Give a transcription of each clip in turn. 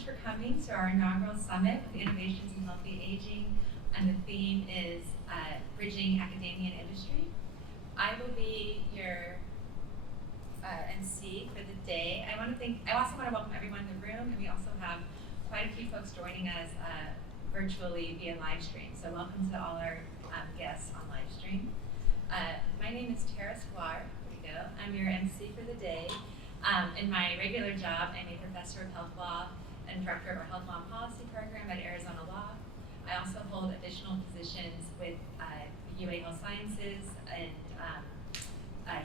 much for coming to our inaugural summit with Innovations in Healthy Aging, and the theme is Bridging Academia and Industry. I will be your MC for the day. I also want to welcome everyone in the room, and we also have quite a few folks joining us virtually via live stream. So welcome to all our guests on live stream. My name is Sklar. There we go. I'm your MC for the day. In my regular job, I'm a professor of health law and director of our health law and policy program at Arizona Law. I also hold additional positions with UA Health Sciences and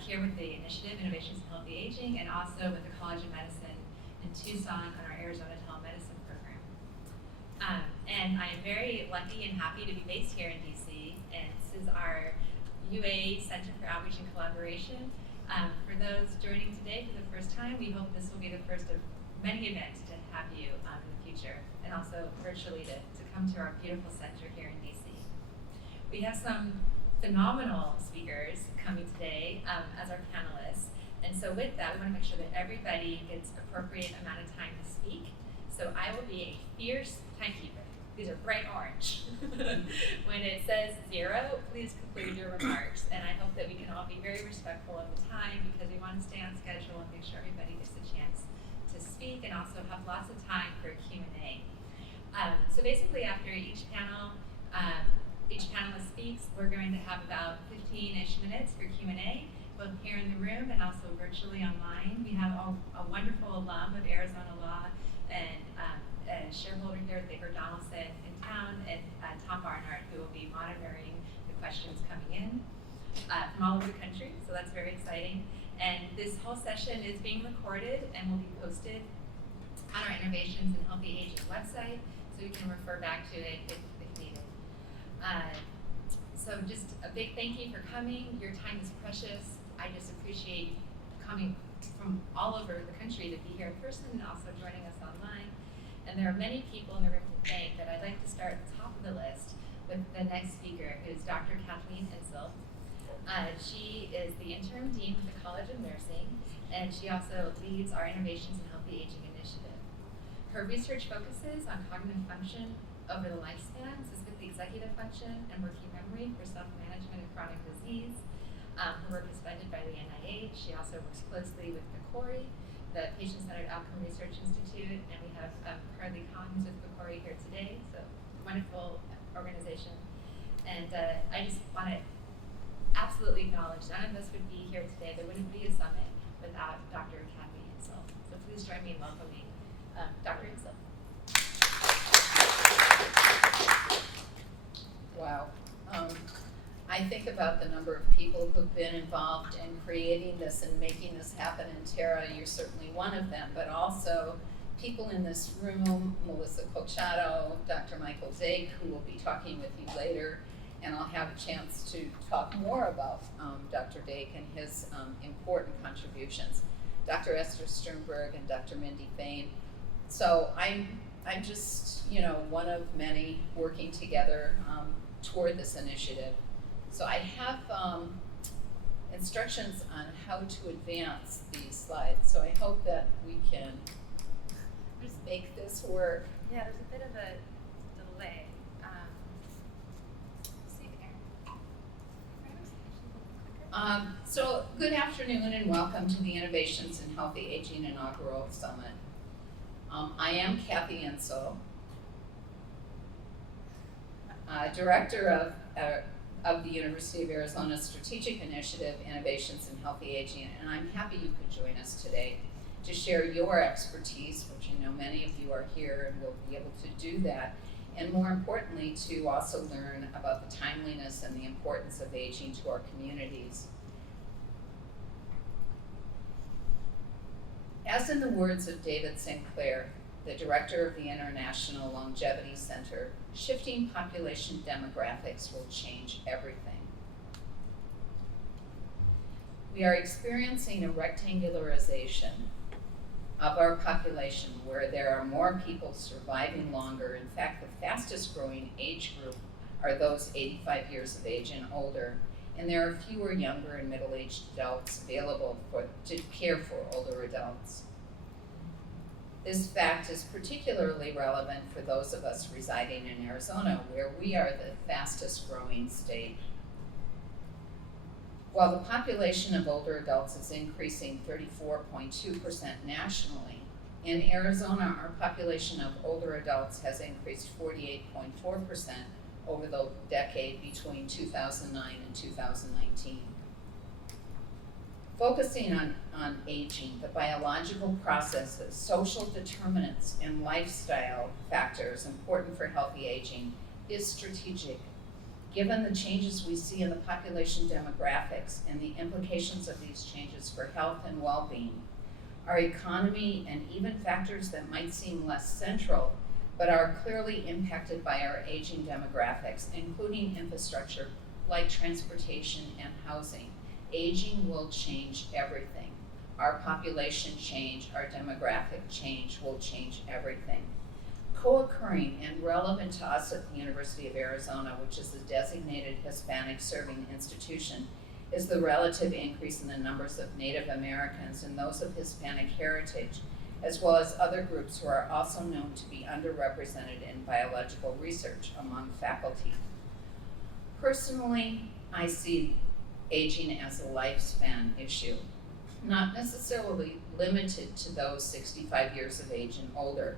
here with the initiative Innovations in Healthy Aging, and also with the College of Medicine in Tucson on our Arizona Telemedicine program. And I am very lucky and happy to be based here in DC, and this is our UA Center for Outreach and Collaboration. For those joining today for the first time, we hope this will be the first of many events to have you in the future, and also virtually to come to our beautiful center here in DC. We have some phenomenal speakers coming today as our panelists, and so with that, we want to make sure that everybody gets appropriate amount of time to speak. So I will be a fierce timekeeper. These are bright orange. When it says 0, please conclude your remarks. And I hope that we can all be very respectful of the time, because we want to stay on schedule and make sure everybody gets a chance to speak, and also have lots of time for Q&A. So basically, after each panelist speaks, we're going to have about 15-ish minutes for Q&A, both here in the room and also virtually online. We have a wonderful alum of Arizona Law and a shareholder here at Donelson in town, and Tom Barnard, who will be monitoring the questions coming in from all over the country, so that's very exciting. And this whole session is being recorded and will be posted on our Innovations in Healthy Aging website, so you can refer back to it if needed. So just a big thank you for coming. Your time is precious. I just appreciate coming from all over the country to be here in person, and also joining us online. And there are many people in the room to thank, but I'd like to start at the top of the list with the next speaker, who is Dr. Kathleen Insel. She is the interim dean of the College of Nursing, and she also leads our Innovations in Healthy Aging initiative. Her research focuses on cognitive function over the lifespan, specifically executive function and working memory for self-management of chronic disease. Her work is funded by the NIH. She also works closely with PCORI, the Patient-Centered Outcome Research Institute, and we have Kahn, who's with PCORI here today, so wonderful organization. And I just want to absolutely acknowledge none of us would be here today. There wouldn't be a summit without Dr. Kathleen Insel. So please join me in welcoming Dr. Insel. Wow. I think about the number of people who've been involved in creating this and making this happen in Terra. You're certainly one of them, but also people in this room, Melissa Colchado, Dr. Michael Zake, who will be talking with you later, and I'll have a chance to talk more about Dr. Dake and his important contributions, Dr. Esther Sternberg and Dr. Mindy Fain. So I'm just, one of many working together toward this initiative. So I have instructions on how to advance these slides. So I hope that we can just make this work. Yeah, there's a bit of a delay. So good afternoon and welcome to the Innovations in Healthy Aging Inaugural Summit. I am Kathy Insel, Director of the University of Arizona Strategic Initiative, Innovations in Healthy Aging, and I'm happy you could join us today to share your expertise, which I know many of you are here and will be able to do that, and more importantly, to also learn about the timeliness and the importance of aging to our communities. As in the words of David Sinclair, the director of the International Longevity Center, shifting population demographics will change everything. We are experiencing a rectangularization of our population where there are more people surviving longer. In fact, the fastest growing age group are those 85 years of age and older, and there are fewer younger and middle-aged adults available to care for older adults. This fact is particularly relevant for those of us residing in Arizona, where we are the fastest growing state. While the population of older adults is increasing 34.2% nationally, in Arizona, our population of older adults has increased 48.4% over the decade between 2009 and 2019. Focusing on aging, the biological processes, social determinants, and lifestyle factors important for healthy aging is strategic. Given the changes we see in the population demographics and the implications of these changes for health and well-being, our economy, and even factors that might seem less central but are clearly impacted by our aging demographics, including infrastructure like transportation and housing. Aging will change everything. Our population change, our demographic change will change everything. Co-occurring and relevant to us at the University of Arizona, which is a designated Hispanic serving institution, is the relative increase in the numbers of Native Americans and those of Hispanic heritage, as well as other groups who are also known to be underrepresented in biological research among faculty. Personally, I see aging as a lifespan issue, not necessarily limited to those 65 years of age and older,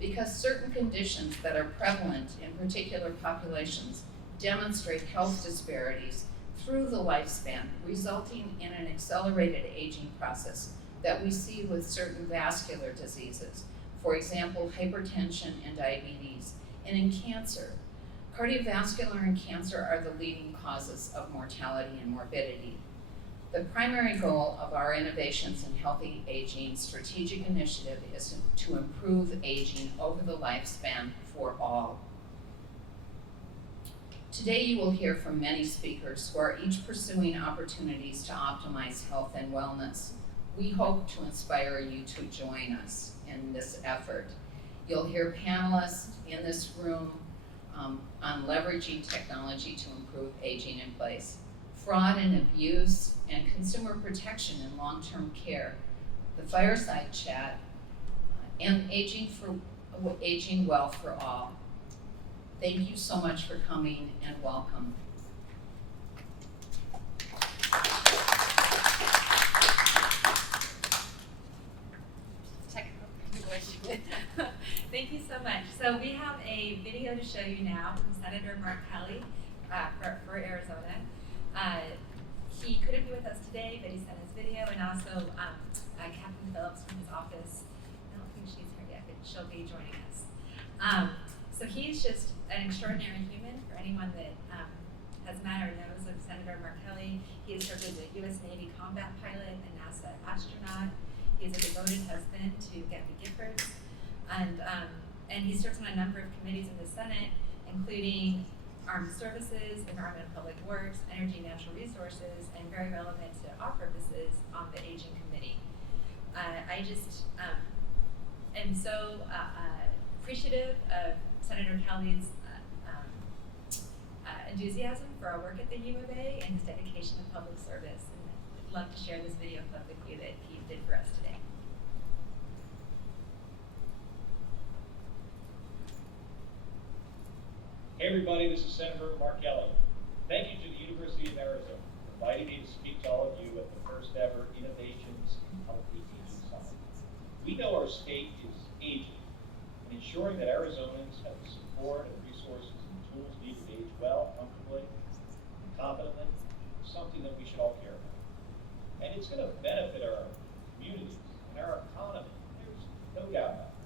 because certain conditions that are prevalent in particular populations demonstrate health disparities through the lifespan, resulting in an accelerated aging process that we see with certain vascular diseases, for example, hypertension and diabetes, and in cancer. Cardiovascular and cancer are the leading causes of mortality and morbidity. The primary goal of our Innovations in Healthy Aging strategic initiative is to improve aging over the lifespan for all. Today you will hear from many speakers who are each pursuing opportunities to optimize health and wellness. We hope to inspire you to join us in this effort. You'll hear panelists in this room on leveraging technology to improve aging in place, fraud and abuse, and consumer protection in long-term care, the fireside chat, and aging well for all. Thank you so much for coming and welcome. Thank you so much. So we have a video to show you now from Senator Mark Kelly for Arizona. He couldn't be with us today, but he sent his video, and also Kathleen Phillips from his office. I don't think she's here yet, but she'll be joining us. So he's just an extraordinary human. For anyone that has met or knows of Senator Mark Kelly, he has served as a U.S. Navy combat pilot and NASA astronaut. He is a devoted husband to Gabby Giffords, and he serves on a number of committees in the Senate, including Armed Services, Environment and Public Works, Energy and Natural Resources, and very relevant to our purposes on the Aging Committee. I just am so appreciative of Senator Kelly's enthusiasm for our work at the U of A and his dedication to public service. And I'd love to share this video clip with you that he did for us today. Hey everybody, this is Senator Mark Kelly. Thank you to the University of Arizona for inviting me to speak to all of you at the first ever Innovations in Healthy Aging Summit. We know our state is aging, and ensuring that Arizonans have the support and resources and tools needed to age well, comfortably, and confidently is something that we should all care about. And it's going to benefit our communities and our economy. There's no doubt about it.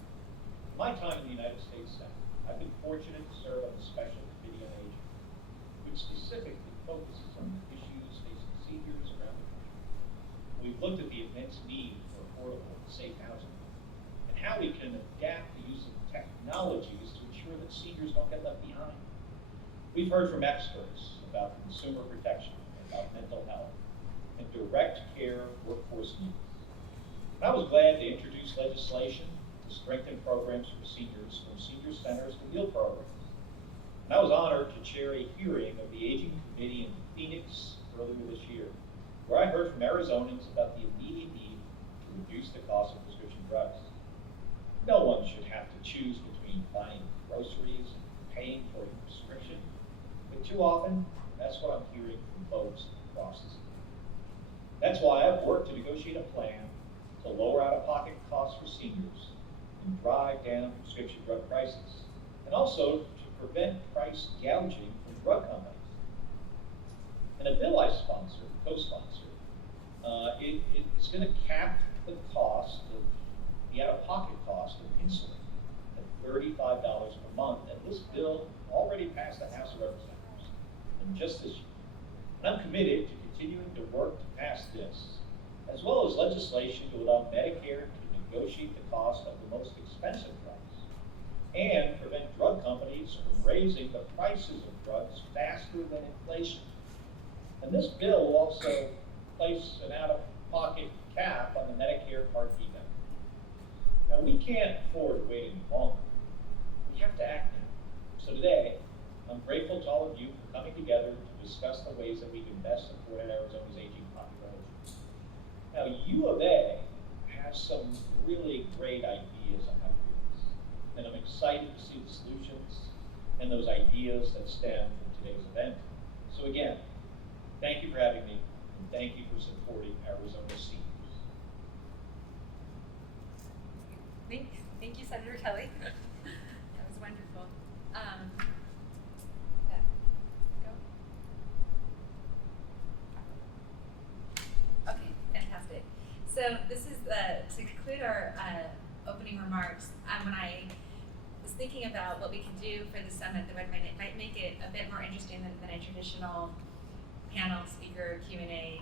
In my time in the United States Senate, I've been fortunate to serve on the Special Committee on Aging, which specifically focuses on issues facing seniors around the country. We've looked at the immense need for affordable and safe housing, and how we can adapt the use of technologies to ensure that seniors don't get left behind. We've heard from experts about consumer protection, about mental health, and direct care workforce needs. And I was glad to introduce legislation to strengthen programs for seniors, from senior centers to meal programs. And I was honored to chair a hearing of the Aging Committee in Phoenix earlier this year, where I heard from Arizonans about the immediate need to reduce the cost of prescription drugs. No one should have to choose between buying groceries and paying for a prescription, but too often, that's what I'm hearing from folks across the state. That's why I've worked to negotiate a plan to lower out-of-pocket costs for seniors and drive down prescription drug prices, and also to prevent price gouging from drug companies. And a bill I co-sponsor, it's going to cap the cost of the out-of-pocket cost of insulin at $35 per month, and this bill already passed the House of Representatives, and just this year. And I'm committed to continuing to work to pass this, as well as legislation to allow Medicare to negotiate the cost of the most expensive drugs, and prevent drug companies from raising the prices of drugs faster than inflation. And this bill will also place an out-of-pocket cap on the Medicare Part B benefit. Now, we can't afford waiting longer. We have to act now. So today, I'm grateful to all of you for coming together to discuss the ways that we can best support Arizona's aging population. Now, U of A has some really great ideas on how to do this, and I'm excited to see the solutions and those ideas that stem from today's event. So again, thank you for having me, and thank you for supporting Arizona seniors. Thank you, Senator Kelly. That was wonderful. Go. Okay, fantastic. So this is to conclude our opening remarks. When I was thinking about what we can do for the summit that might make it a bit more interesting than a traditional panel speaker Q&A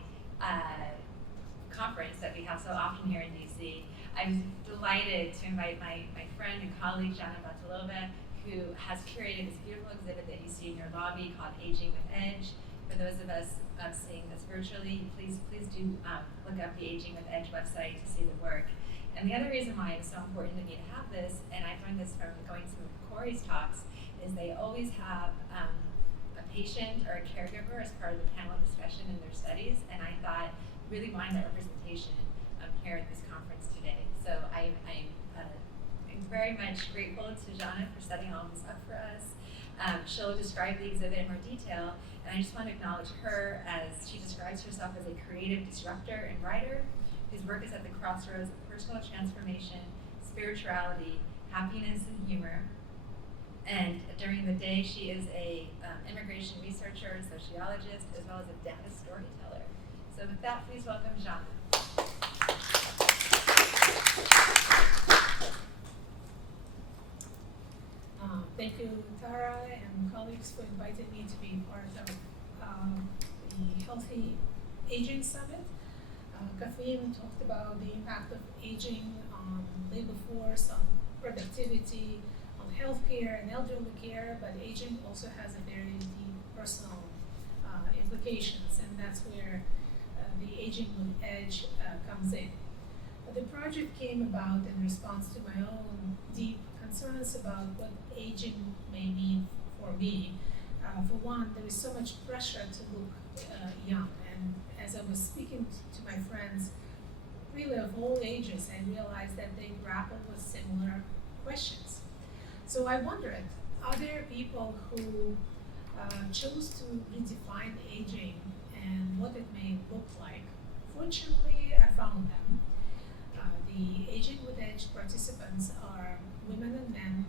conference that we have so often here in DC. I was delighted to invite my friend and colleague, Jeanne Batalova, who has curated this beautiful exhibit that you see in your lobby called Aging with Edge. For those of us seeing this virtually, please do look up the Aging with Edge website to see the work. And the other reason why it was so important to me to have this, and I learned this from going to some of Corey's talks, is they always have a patient or a caregiver as part of the panel discussion in their studies, and I thought really wanted that representation here at this conference today. So I'm very much grateful to Jeanne for setting all this up for us. She'll describe the exhibit in more detail, and I just want to acknowledge her as she describes herself as a creative disruptor and writer whose work is at the crossroads of personal transformation, spirituality, happiness, and humor. And during the day, she is a immigration researcher, sociologist, as well as a data storyteller. So with that, please welcome Jeanne. Thank you, Tara and colleagues, for inviting me to be part of the Healthy Aging Summit. Kathleen talked about the impact of aging on labor force, on productivity, on healthcare and elderly care, but aging also has a very deep personal implications, and that's where the Aging with Edge comes in. The project came about in response to my own deep concerns about what aging may mean for me. For one, there is so much pressure to look young, and as I was speaking to my friends, really of all ages, I realized that they grapple with similar questions. So I wondered, are there people who chose to redefine aging and what it may look like? Fortunately, I found them. The Aging with Edge participants are women and men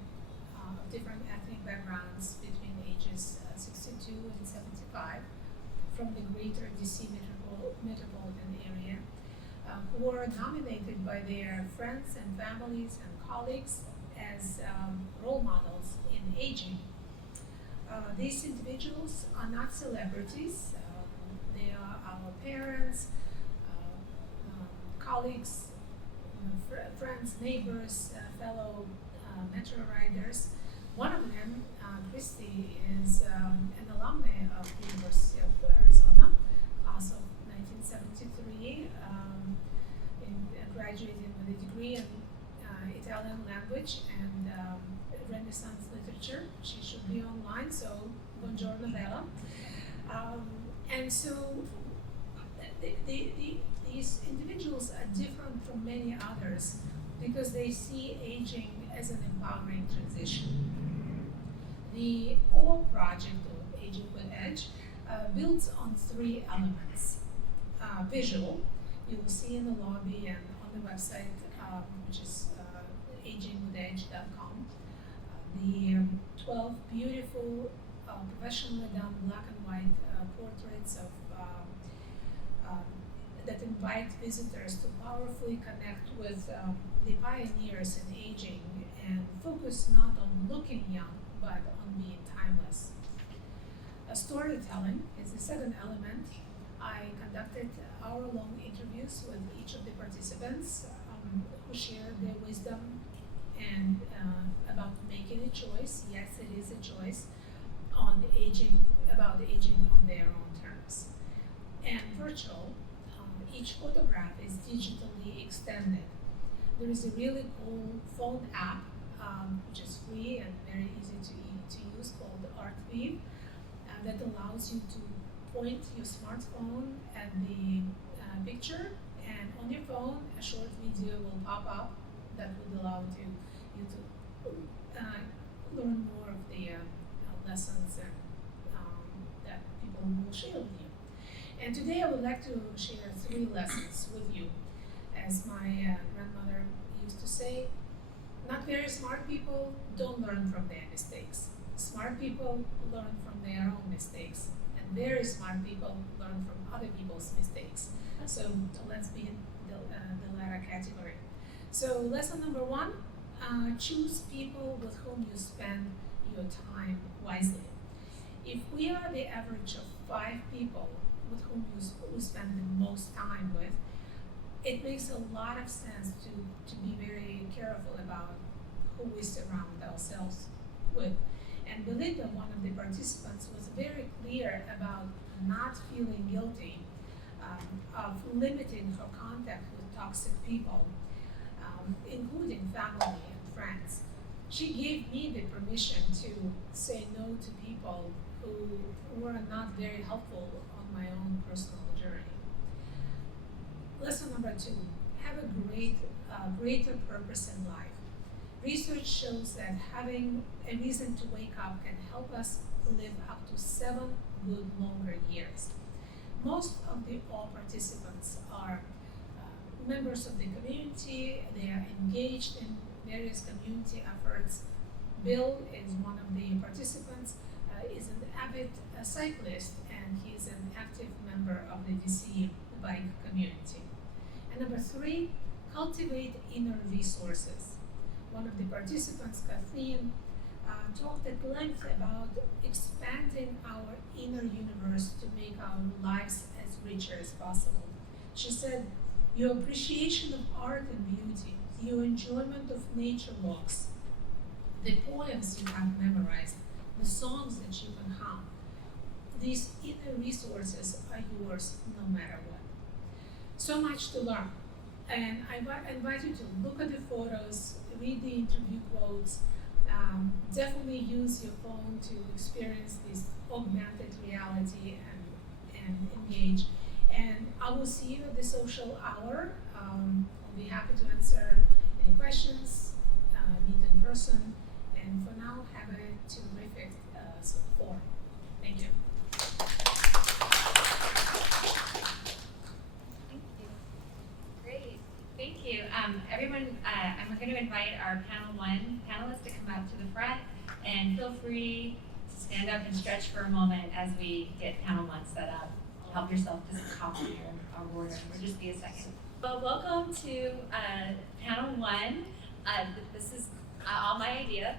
of different ethnic backgrounds between ages 62 and 75 from the greater DC metropolitan area who are nominated by their friends and families and colleagues as role models in aging. These individuals are not celebrities. They are our parents, colleagues, friends, neighbors, fellow metro riders. One of them, Christy, is an alumni of the University of Arizona, class of 1973, graduated with a degree in Italian language and Renaissance literature. She should be online, so buongiorno bella. And so these individuals are different from many others because they see aging as an empowering transition. The O project, or Aging with Edge, builds on 3 elements. Visual, you will see in the lobby and on the website, which is agingwithedge.com. The 12 beautiful, professionally done black and white portraits of that invite visitors to powerfully connect with the pioneers in aging and focus not on looking young, but on being timeless. Storytelling is the second element. I conducted hour-long interviews with each of the participants who shared their wisdom and about making a choice. Yes, it is a choice on aging, about aging on their own terms. And virtual, each photograph is digitally extended. There is a really cool phone app, which is free and very easy to use, called ArtView, that allows you to point your smartphone at the picture, and on your phone, a short video will pop up that would allow you to learn more of the lessons and, that people will share with you. And today I would like to share 3 lessons with you. As my grandmother used to say, not very smart people don't learn from their mistakes. Smart people learn from their own mistakes. And very smart people learn from other people's mistakes. So let's be in the latter category. So lesson number 1, choose people with whom you spend your time wisely. If we are the average of 5 people with whom we spend the most time with, it makes a lot of sense to be very careful about who we surround ourselves with. And Belinda, one of the participants, was very clear about not feeling guilty of limiting her contact with toxic people, including family and friends. She gave me the permission to say no to people who were not very helpful on my own personal journey. Lesson number 2, have a greater purpose in life. Research shows that having a reason to wake up can help us live up to 7 good longer years. Most of the all participants are members of the community. They are engaged in various community efforts. Bill is one of the participants, is an avid cyclist, and he is an active member of the DC bike community. And number 3, cultivate inner resources. One of the participants, Kathleen, talked at length about expanding our inner universe to make our lives as richer as possible. She said, your appreciation of art and beauty, your enjoyment of nature walks, the poems you have memorized, the songs that you can hum, these inner resources are yours no matter what. So much to learn. And I invite you to look at the photos, read the interview quotes, definitely use your phone to experience this augmented reality and engage. And I will see you at the social hour. I'll be happy to answer any questions, meet in person, and for now, have a terrific forum. Thank you. Great, thank you. Everyone, I'm going to invite our panel 1 panelists to come up to the front, and feel free to stand up and stretch for a moment as we get panel 1 set up. Help yourself to some coffee or water. We'll just be a second. Well, welcome to panel 1. This is all my idea,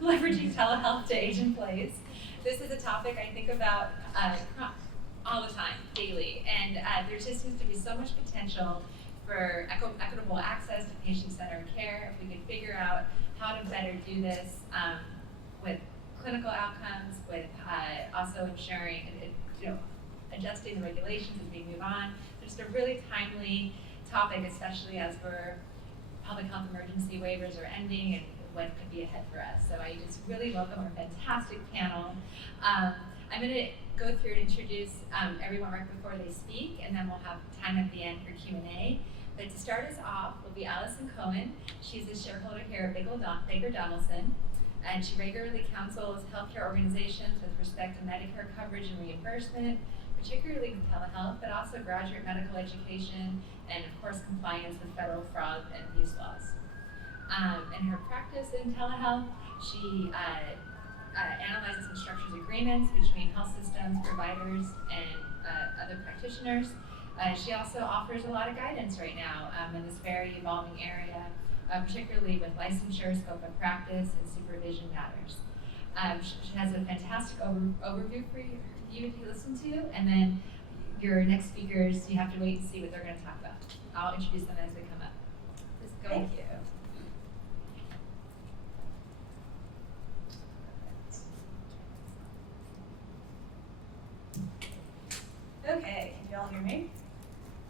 leveraging telehealth to age in place. This is a topic I think about all the time, daily, and there just seems to be so much potential for equitable access to patient-centered care. If we could figure out how to better do this with clinical outcomes, with also ensuring, adjusting the regulations as we move on. Just a really timely topic, especially as public health emergency waivers are ending and what could be ahead for us. So I just really welcome our fantastic panel. I'm going to go through and introduce everyone right before they speak, and then we'll have time at the end for Q&A. But to start us off will be Allison Cohen. She's a shareholder here at Baker Donelson, and she regularly counsels healthcare organizations with respect to Medicare coverage and reimbursement, particularly with telehealth, but also graduate medical education and, of course, compliance with federal fraud and abuse laws. In her practice in telehealth, she analyzes and structures agreements between health systems, providers, and other practitioners. She also offers a lot of guidance right now in this very evolving area, particularly with licensure, scope of practice, and supervision matters. She has a fantastic overview for you to listen to, and then your next speakers, you have to wait and see what they're going to talk about. I'll introduce them as they come up. Please go. Thank you. Okay, can you all hear me?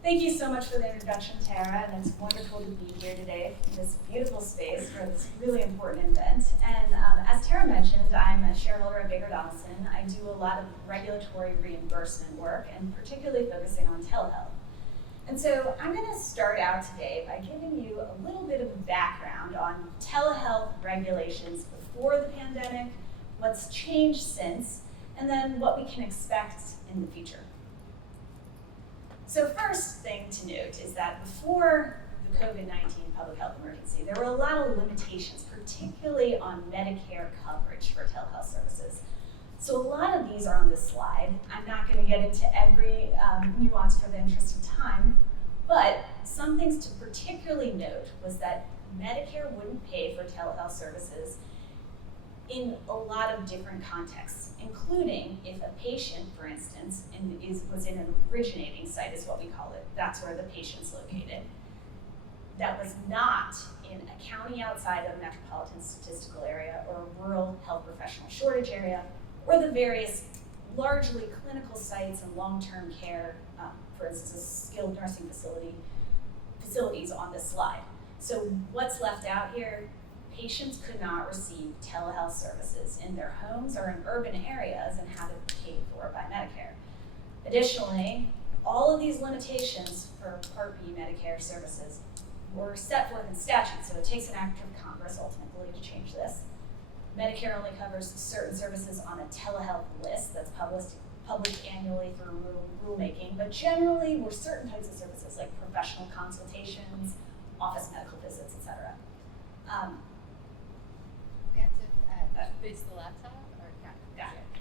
Thank you so much for the introduction, Tara, and it's wonderful to be here today in this beautiful space for this really important event. And as Tara mentioned, I'm a shareholder at Baker Donelson. I do a lot of regulatory reimbursement work, and particularly focusing on telehealth. And so I'm going to start out today by giving you a little bit of a background on telehealth regulations before the pandemic, what's changed since, and then what we can expect in the future. So first thing to note is that before the COVID-19 public health emergency, there were a lot of limitations, particularly on Medicare coverage for telehealth services. So a lot of these are on this slide. I'm not going to get into every nuance for the interest of time, but some things to particularly note was that Medicare wouldn't pay for telehealth services in a lot of different contexts, including if a patient, for instance, was in an originating site, is what we call it. That's where the patient's located. That was not in a county outside of a metropolitan statistical area or a rural health professional shortage area, or the various largely clinical sites and long-term care, for instance, a skilled nursing facilities on this slide. So what's left out here? Patients could not receive telehealth services in their homes or in urban areas and have it paid for by Medicare. Additionally, all of these limitations for Part B Medicare services were set forth in statute, so it takes an act of Congress ultimately to change this. Medicare only covers certain services on a telehealth list that's published annually through rulemaking, but generally were certain types of services like professional consultations, office medical visits, etc. We have to face the laptop or Got it.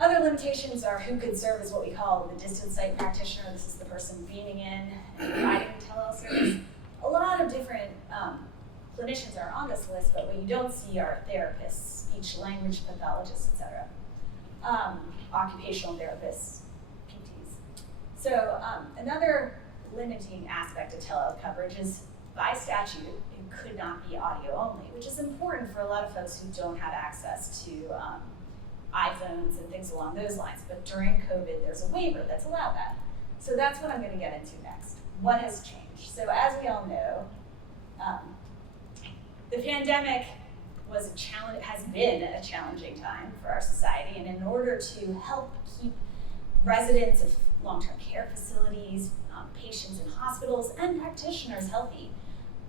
Other limitations are who could serve as what we call the distant site practitioner. This is the person beaming in and providing the telehealth service. A lot of different clinicians are on this list, but what you don't see are therapists, speech language pathologists, etc. Occupational therapists, PTs. So another limiting aspect of telehealth coverage is by statute, it could not be audio only, which is important for a lot of folks who don't have access to iPhones and things along those lines. But during COVID, there's a waiver that's allowed that. So that's what I'm going to get into next. What has changed? So as we all know, the pandemic was a challenge, has been a challenging time for our society, and in order to help keep residents of long-term care facilities, patients in hospitals, and practitioners healthy,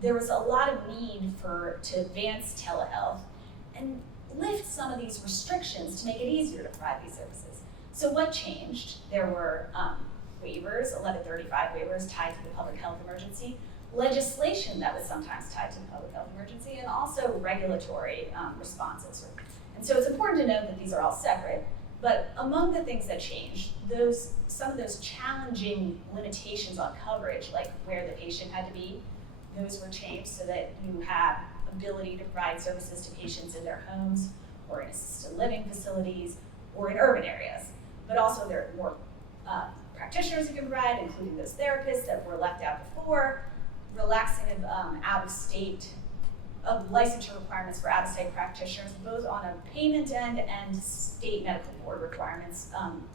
there was a lot of need to advance telehealth and lift some of these restrictions to make it easier to provide these services. So what changed? There were waivers, 1135 waivers tied to the public health emergency, legislation that was sometimes tied to the public health emergency, and also regulatory responses. And so it's important to note that these are all separate, but among the things that changed, some of those challenging limitations on coverage, like where the patient had to be, those were changed so that you have ability to provide services to patients in their homes or in assisted living facilities or in urban areas. But also there are more practitioners who can provide, including those therapists that were left out before, relaxing of licensure requirements for out-of-state practitioners, both on a payment end and state medical board requirements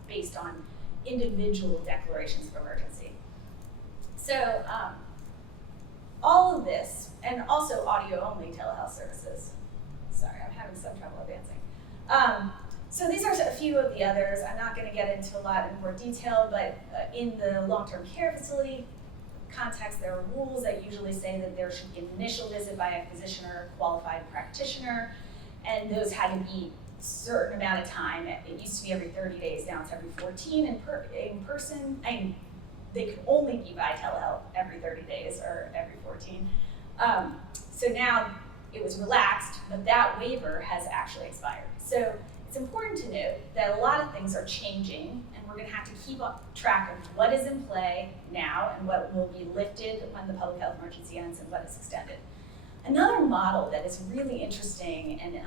based on individual declarations of emergency. So all of this, and also audio-only telehealth services. Sorry, I'm having some trouble advancing. So these are a few of the others. I'm not going to get into a lot in more detail, but in the long-term care facility context, there are rules that usually say that there should be an initial visit by a physician or a qualified practitioner, and those had to be a certain amount of time. It used to be every 30 days, now it's every 14 in person. They could only be by telehealth every 30 days or every 14. So now it was relaxed, but that waiver has actually expired. So it's important to note that a lot of things are changing, and we're going to have to keep track of what is in play now and what will be lifted when the public health emergency ends and what is extended. Another model that is really interesting and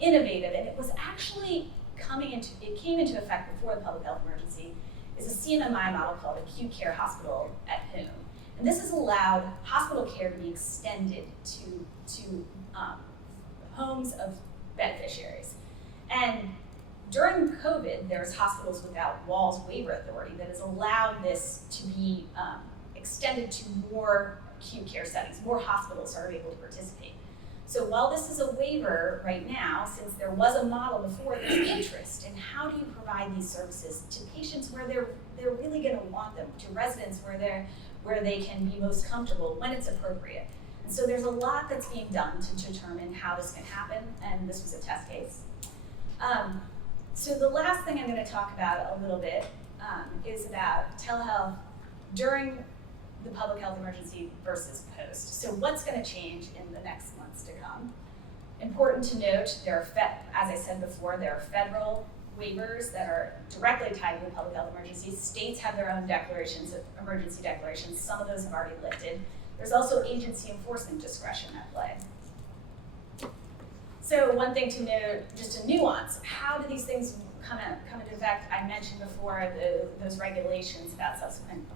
innovative, and it was actually it came into effect before the public health emergency, is a CMMI model called acute care hospital at home. And this has allowed hospital care to be extended to homes of beneficiaries. And during COVID, there's Hospitals Without Walls waiver authority that has allowed this to be extended to more acute care settings. More hospitals are able to participate. So while this is a waiver right now, since there was a model before, there's interest in how do you provide these services to patients where they're really going to want them, to residents where they can be most comfortable when it's appropriate. And so there's a lot that's being done to determine how this can happen, and this was a test case. So the last thing I'm going to talk about a little bit is about telehealth during the public health emergency versus post. So what's going to change in the next months to come? Important to note, as I said before, there are federal waivers that are directly tied to the public health emergency. States have their own declarations, emergency declarations. Some of those have already lifted. There's also agency enforcement discretion at play. So one thing to note, just a nuance, how do these things come into effect? I mentioned before those regulations about subsequent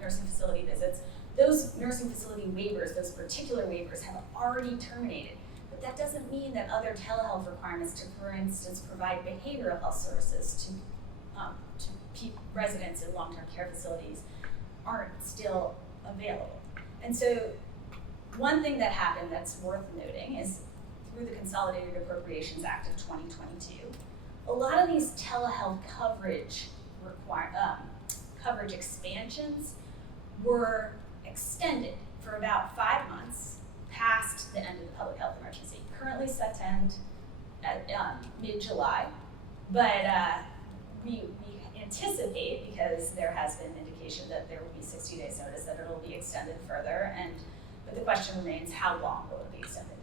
nursing facility visits. Those nursing facility waivers, those particular waivers, have already terminated. But that doesn't mean that other telehealth requirements to, for instance, provide behavioral health services to residents in long-term care facilities aren't still available. And so one thing that happened that's worth noting is through the Consolidated Appropriations Act of 2022, a lot of these telehealth coverage expansions were extended for about 5 months past the end of the public health emergency. Currently set to end at mid-July, but we anticipate, because there has been indication that there will be 60 days notice, that it'll be extended further, but the question remains, how long will it be extended?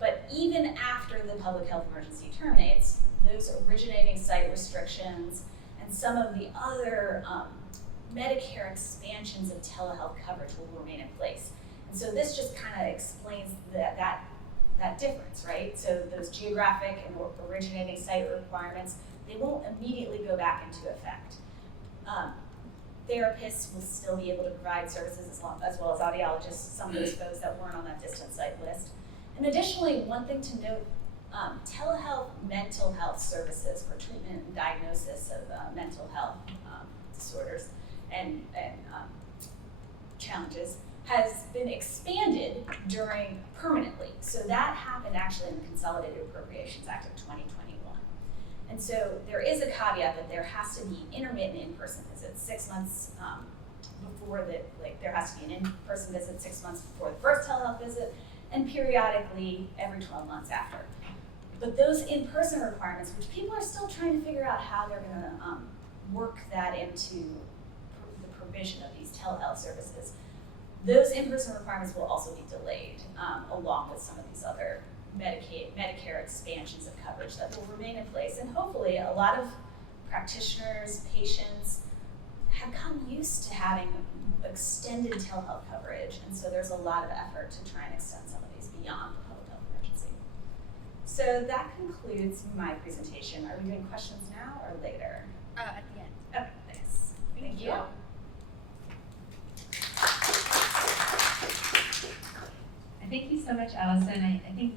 But even after the public health emergency terminates, those originating site restrictions and some of the other Medicare expansions of telehealth coverage will remain in place. And so this just kind of explains that difference, right? So those geographic and originating site requirements, they won't immediately go back into effect. Therapists will still be able to provide services as well as audiologists, some of those folks that weren't on that distant site list. And additionally, one thing to note, telehealth mental health services for treatment and diagnosis of mental health disorders and challenges has been expanded permanently. So that happened actually in the Consolidated Appropriations Act of 2021. And so there is a caveat that there has to be intermittent in-person visits, 6 months before there has to be an in-person visit 6 months before the first telehealth visit, and periodically every 12 months after. But those in-person requirements, which people are still trying to figure out how they're going to work that into the provision of these telehealth services, those in-person requirements will also be delayed, along with some of these other Medicare expansions of coverage that will remain in place. And hopefully a lot of practitioners, patients have come used to having extended telehealth coverage, and so there's a lot of effort to try and extend some of these beyond the public health emergency. So that concludes my presentation. Are we doing questions now or later? At the end. Okay, thanks. Thank you. Thank you so much, Allison. I think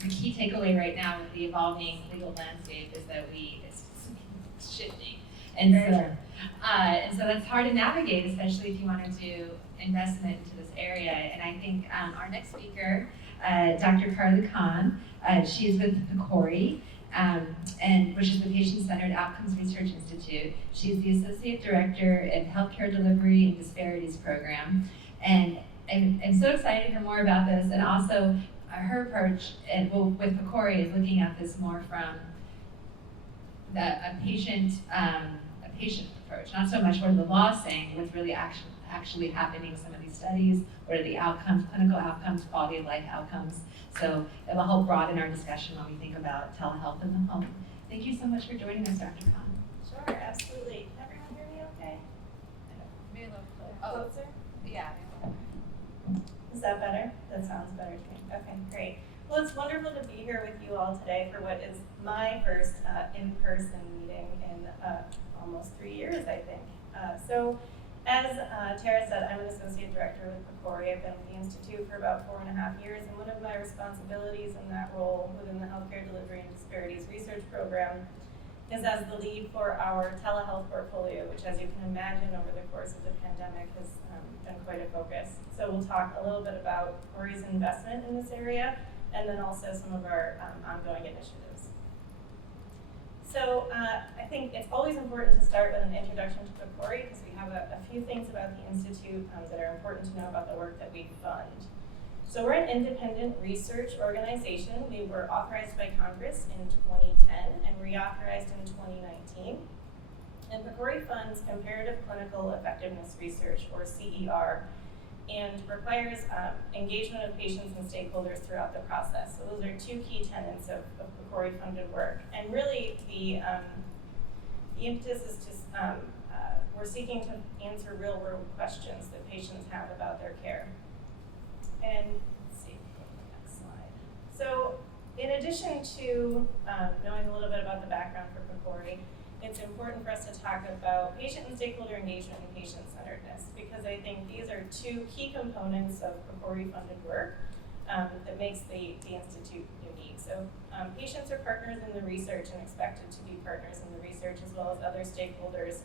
the key takeaway right now with the evolving legal landscape is that it's shifting. And so that's hard to navigate, especially if you want to do investment into this area. And I think our next speaker, Dr. Kahn, she is with PCORI, which is the Patient-Centered Outcomes Research Institute. She's the Associate Director of Healthcare Delivery and Disparities Program. And I'm so excited to hear more about this, and also her approach with PCORI is looking at this more from a patient approach, not so much what the law is saying, what's really actually happening in some of these studies, what are the outcomes, clinical outcomes, quality of life outcomes. So it will help broaden our discussion when we think about telehealth in the home. Thank you so much for joining us, Dr. Kahn. Sure, absolutely. Can everyone hear me okay? Maybe a little Closer? yeah. Is that better? That sounds better to me. Okay, great. Well, it's wonderful to be here with you all today for what is my first in-person meeting in almost 3 years, I think. So, as Tara said, I'm an associate director with PCORI. I've been with the Institute for about 4.5 years, and one of my responsibilities in that role within the Healthcare Delivery and Disparities Research Program is as the lead for our telehealth portfolio, which, as you can imagine, over the course of the pandemic has been quite a focus. So we'll talk a little bit about PCORI's investment in this area, and then also some of our ongoing initiatives. So I think it's always important to start with an introduction to PCORI because we have a few things about the Institute that are important to know about the work that we fund. So we're an independent research organization. We were authorized by Congress in 2010 and reauthorized in 2019. And PCORI funds comparative clinical effectiveness research, or CER, and requires engagement of patients and stakeholders throughout the process. So those are two key tenets of PCORI funded work. And really the impetus is to, we're seeking to answer real world questions that patients have about their care. And let's see, go to the next slide. So in addition to knowing a little bit about the background for PCORI, it's important for us to talk about patient and stakeholder engagement and patient-centeredness, because I think these are two key components of PCORI-funded work that makes the Institute unique. So patients are partners in the research and expected to be partners in the research as well as other stakeholders,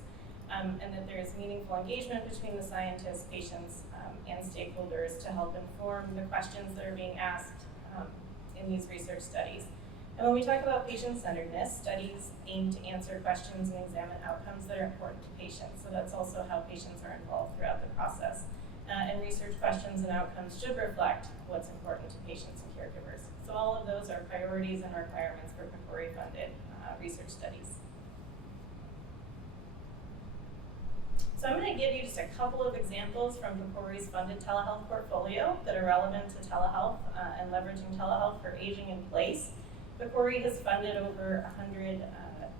and that there is meaningful engagement between the scientists, patients, and stakeholders to help inform the questions that are being asked in these research studies. And when we talk about patient-centeredness, studies aim to answer questions and examine outcomes that are important to patients. So that's also how patients are involved throughout the process. And research questions and outcomes should reflect what's important to patients and caregivers. So all of those are priorities and requirements for PCORI-funded research studies. So I'm going to give you just a couple of examples from PCORI's funded telehealth portfolio that are relevant to telehealth and leveraging telehealth for aging in place. PCORI has funded over 100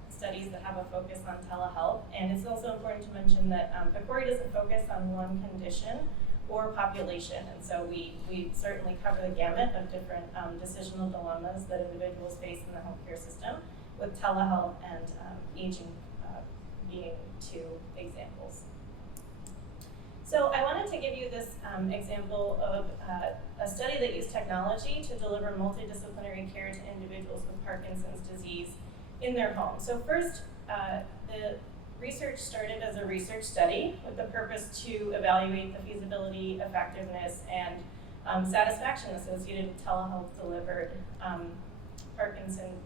studies that have a focus on telehealth, and it's also important to mention that PCORI doesn't focus on one condition or population, and so we certainly cover the gamut of different decisional dilemmas that individuals face in the healthcare system, with telehealth and aging being two examples. So I wanted to give you this example of a study that used technology to deliver multidisciplinary care to individuals with Parkinson's disease in their home. So first, the research started as a research study with the purpose to evaluate the feasibility, effectiveness, and satisfaction associated with telehealth delivered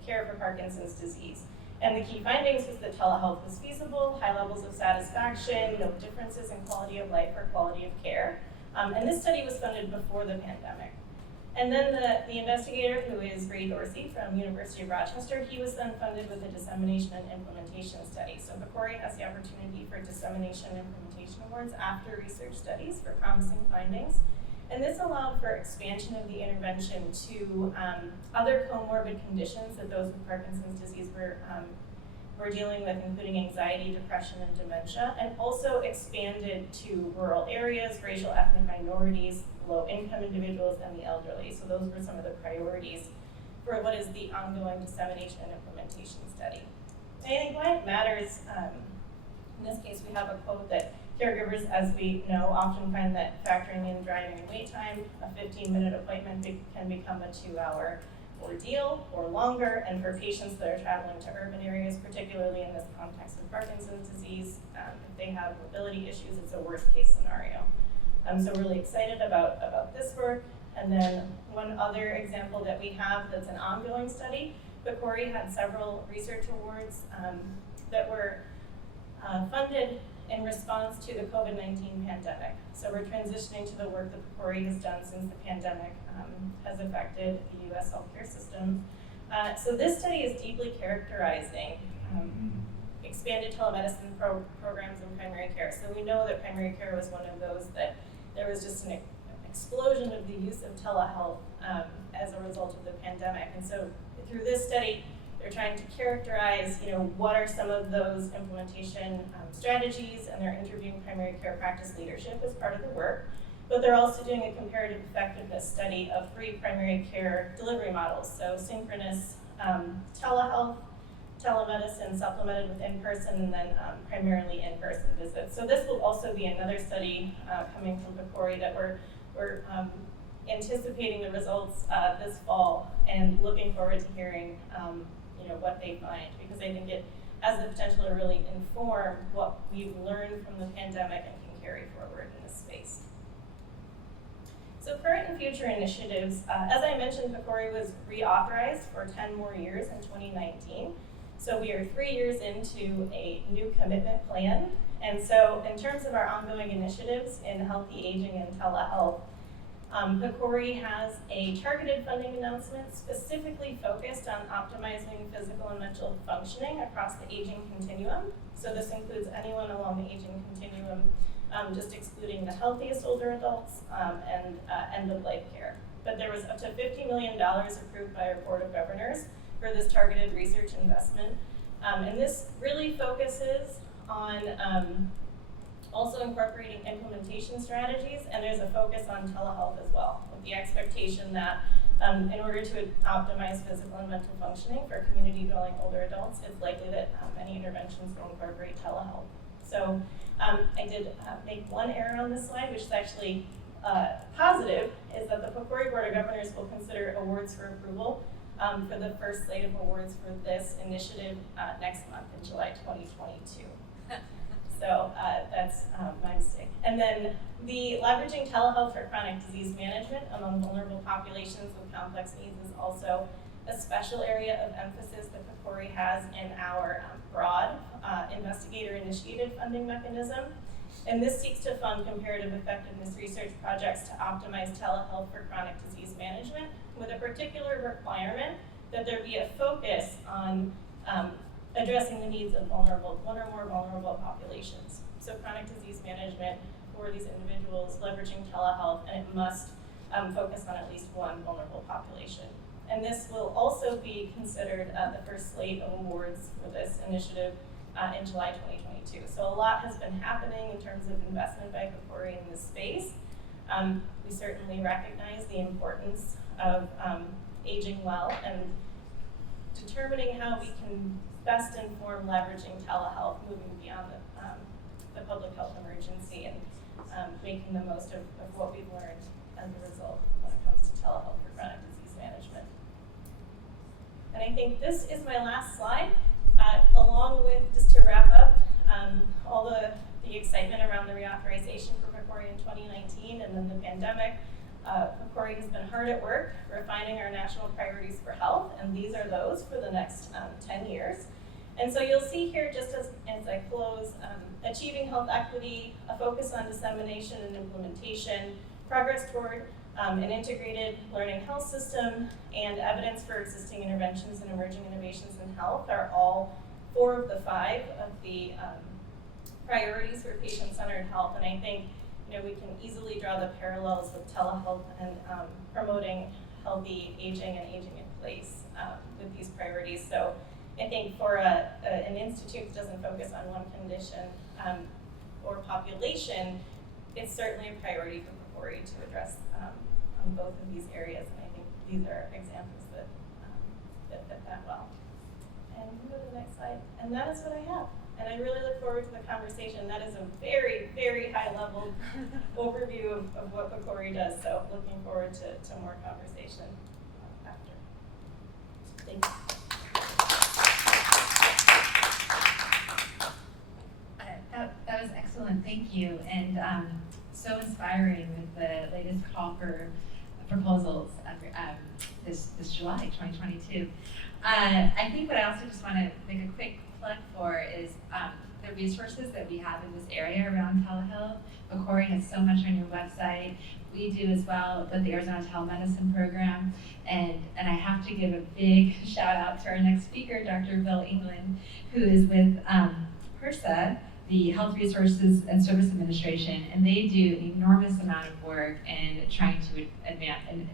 care for Parkinson's disease. And the key findings was that telehealth was feasible, high levels of satisfaction, no differences in quality of life or quality of care. And this study was funded before the pandemic. And then the investigator, who is Ray Dorsey from University of Rochester, he was then funded with a dissemination and implementation study. So PCORI has the opportunity for dissemination and implementation awards after research studies for promising findings. And this allowed for expansion of the intervention to other comorbid conditions that those with Parkinson's disease were dealing with, including anxiety, depression, and dementia, and also expanded to rural areas, racial ethnic minorities, low-income individuals, and the elderly. So those were some of the priorities for what is the ongoing dissemination and implementation study. And I think why it matters, in this case, we have a quote that caregivers, as we know, often find that factoring in driving and wait time, a 15-minute appointment can become a 2-hour ordeal or longer. And for patients that are traveling to urban areas, particularly in this context of Parkinson's disease, if they have mobility issues, it's a worst-case scenario. So really excited about this work. And then one other example that we have that's an ongoing study, PCORI had several research awards that were funded in response to the COVID-19 pandemic. So we're transitioning to the work that PCORI has done since the pandemic has affected the US healthcare system. So this study is deeply characterizing expanded telemedicine programs in primary care. So we know that primary care was one of those that there was just an explosion of the use of telehealth as a result of the pandemic. And so through this study, they're trying to characterize, what are some of those implementation strategies, and they're interviewing primary care practice leadership as part of the work. But they're also doing a comparative effectiveness study of 3 primary care delivery models. So synchronous telehealth, telemedicine supplemented with in-person, and then primarily in-person visits. So this will also be another study coming from PCORI that we're anticipating the results this fall, and looking forward to hearing what they find, because I think it has the potential to really inform what we've learned from the pandemic and can carry forward in this space. So current and future initiatives, as I mentioned, PCORI was reauthorized for 10 more years in 2019. So we are 3 years into a new commitment plan. And so in terms of our ongoing initiatives in healthy aging and telehealth, PCORI has a targeted funding announcement specifically focused on optimizing physical and mental functioning across the aging continuum. So this includes anyone along the aging continuum, just excluding the healthiest older adults and end-of-life care. But there was up to $50 million approved by our Board of Governors for this targeted research investment. And this really focuses on also incorporating implementation strategies, and there's a focus on telehealth as well, with the expectation that in order to optimize physical and mental functioning for community-dwelling older adults, it's likely that many interventions will incorporate telehealth. So I did make one error on this slide, which is actually positive, is that the PCORI Board of Governors will consider awards for approval for the first slate of awards for this initiative next month in July 2022. So that's my mistake. And then the leveraging telehealth for chronic disease management among vulnerable populations with complex needs is also a special area of emphasis that PCORI has in our broad investigator-initiated funding mechanism. And this seeks to fund comparative effectiveness research projects to optimize telehealth for chronic disease management, with a particular requirement that there be a focus on addressing the needs of one or more vulnerable populations. So chronic disease management for these individuals, leveraging telehealth, and it must focus on at least one vulnerable population. And this will also be considered the first slate of awards for this initiative in July 2022. So a lot has been happening in terms of investment by PCORI in this space. We certainly recognize the importance of aging well and determining how we can best inform leveraging telehealth, moving beyond the public health emergency, and making the most of what we've learned as a result when it comes to telehealth for chronic disease management. And I think this is my last slide, along with, just to wrap up, all the excitement around the reauthorization for PCORI in 2019 and then the pandemic. PCORI has been hard at work refining our national priorities for health, and these are those for the next 10 years. And so you'll see here, just as I close, achieving health equity, a focus on dissemination and implementation, progress toward an integrated learning health system, and evidence for existing interventions and emerging innovations in health are all 4 of the 5 of the priorities for patient-centered health. And I think we can easily draw the parallels with telehealth and promoting healthy aging and aging in place with these priorities. So I think for an institute that doesn't focus on one condition or population, it's certainly a priority for PCORI to address on both of these areas. And I think these are examples that fit that well. And we can go to the next slide. And that is what I have. And I really look forward to the conversation. That is a very, very high-level overview of what PCORI does. So looking forward to more conversation after. Thank you. That was excellent, thank you. And so inspiring with the latest call for proposals this July 2022. I think what I also just want to make a quick plug for is the resources that we have in this area around telehealth. Macquarie has so much on your website. We do as well with the Arizona Telemedicine program. And I have to give a big shout out to our next speaker, Dr. Bill England, who is with HRSA, the Health Resources and Service Administration, and they do an enormous amount of work in trying to advance, and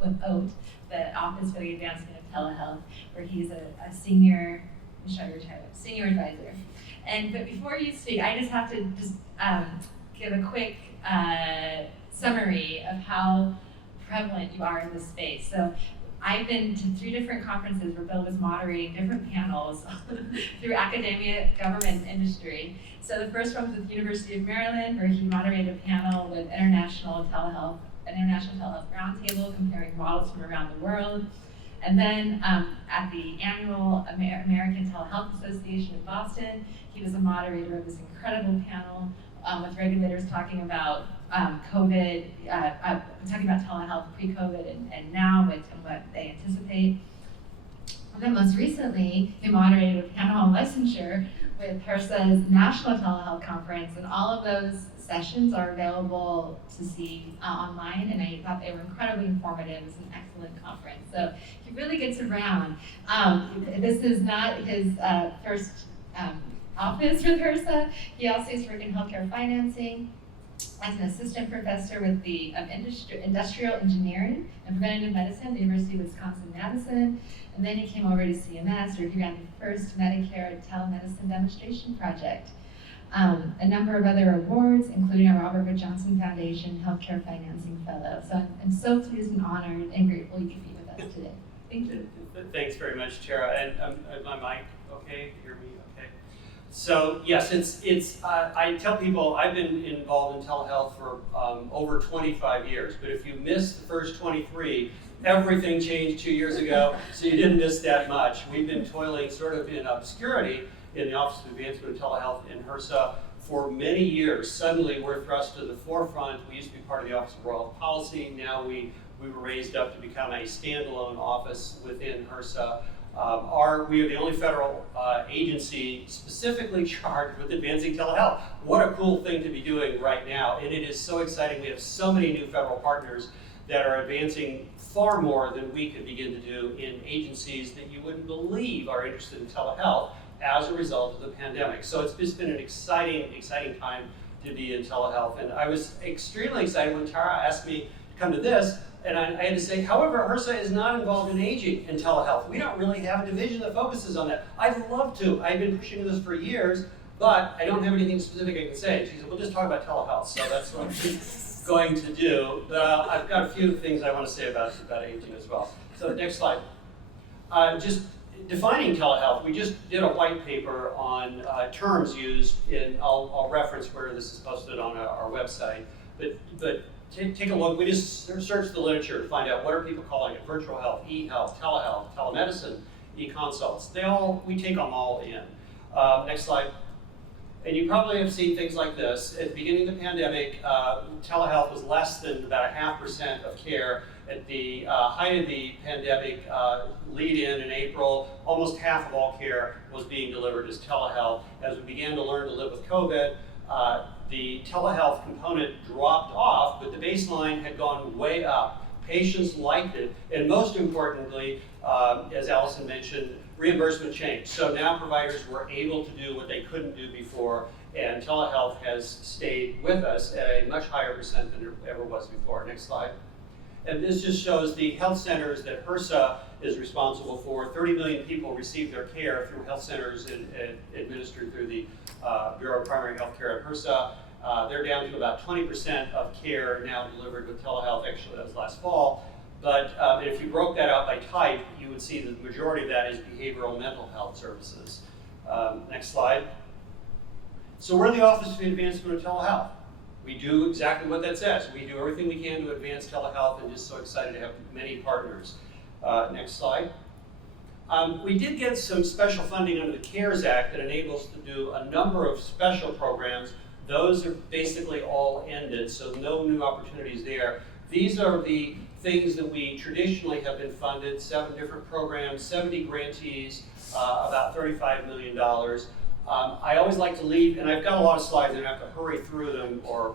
with OAT, the Office for the Advancement of Telehealth, where he's a senior, let me show your title, senior advisor. But before you speak, I just have to give a quick summary of how prevalent you are in this space. So I've been to 3 different conferences where Bill was moderating different panels through academia, government, and industry. So the first one was with the University of Maryland, where he moderated a panel with International Telehealth Roundtable comparing models from around the world. And then at the annual American Telehealth Association in Boston, he was a moderator of this incredible panel with regulators talking about COVID, talking about telehealth pre-COVID and now and what they anticipate. And then most recently, he moderated a panel on licensure with HRSA's National Telehealth Conference, and all of those sessions are available to see online, and I thought they were incredibly informative. It was an excellent conference. So he really gets around. This is not his first office with HRSA. He also used to work in healthcare financing as an assistant professor with the Industrial Engineering and Preventative Medicine at the University of Wisconsin-Madison. And then he came over to CMS, where he ran the first Medicare telemedicine demonstration project. A number of other awards, including a Robert Wood Johnson Foundation Healthcare Financing Fellow. So I'm so pleased and honored and grateful you could be with us today. Thank you. Thanks very much, Tara. And my mic okay? Hear me okay? So yes, it's. I tell people I've been involved in telehealth for over 25 years, but if you missed the first 23, everything changed 2 years ago, so you didn't miss that much. We've been toiling sort of in obscurity in the Office of Advancement of Telehealth in HRSA for many years. Suddenly we're thrust to the forefront. We used to be part of the Office of Rural Health Policy. Now we were raised up to become a standalone office within HRSA. We are the only federal agency specifically charged with advancing telehealth. What a cool thing to be doing right now, and it is so exciting. We have so many new federal partners that are advancing far more than we could begin to do in agencies that you wouldn't believe are interested in telehealth as a result of the pandemic. So it's just been an exciting time to be in telehealth. And I was extremely excited when Tara asked me to come to this, and I had to say, however, HRSA is not involved in aging in telehealth. We don't really have a division that focuses on that. I'd love to. I've been pushing this for years, but I don't have anything specific I can say. She said, we'll just talk about telehealth. So that's what I'm going to do. But I've got a few things I want to say about aging as well. So next slide. Just defining telehealth, we just did a white paper on terms used in, I'll reference where this is posted on our website, but take a look. We just searched the literature to find out what are people calling it: virtual health, e-health, telehealth, telemedicine, e-consults. We take them all in. Next slide. And you probably have seen things like this. At the beginning of the pandemic, telehealth was less than about 0.5% of care. At the height of the pandemic, lead-in in April, almost half of all care was being delivered as telehealth. As we began to learn to live with COVID, the telehealth component dropped off, but the baseline had gone way up. Patients liked it, and most importantly, as Allison mentioned, reimbursement changed. So now providers were able to do what they couldn't do before, and telehealth has stayed with us at a much higher percent than it ever was before. Next slide. And this just shows the health centers that HRSA is responsible for. 30 million people receive their care through health centers administered through the Bureau of Primary Health Care at HRSA. They're down to about 20% of care now delivered with telehealth. Actually, that was last fall. But if you broke that out by type, you would see that the majority of that is behavioral mental health services. Next slide. So we're the Office of Advancement of Telehealth. We do exactly what that says. We do everything we can to advance telehealth, and just so excited to have many partners. Next slide. We did get some special funding under the CARES Act that enables us to do a number of special programs. Those are basically all ended, so no new opportunities there. These are the things that we traditionally have been funded, 7 different programs, 70 grantees, about $35 million. I always like to leave, and I've got a lot of slides and I have to hurry through them or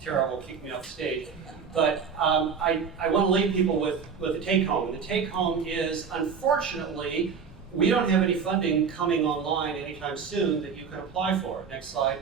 Tara will kick me off the stage. But I want to leave people with a take-home. The take-home is, unfortunately, we don't have any funding coming online anytime soon that you can apply for. Next slide.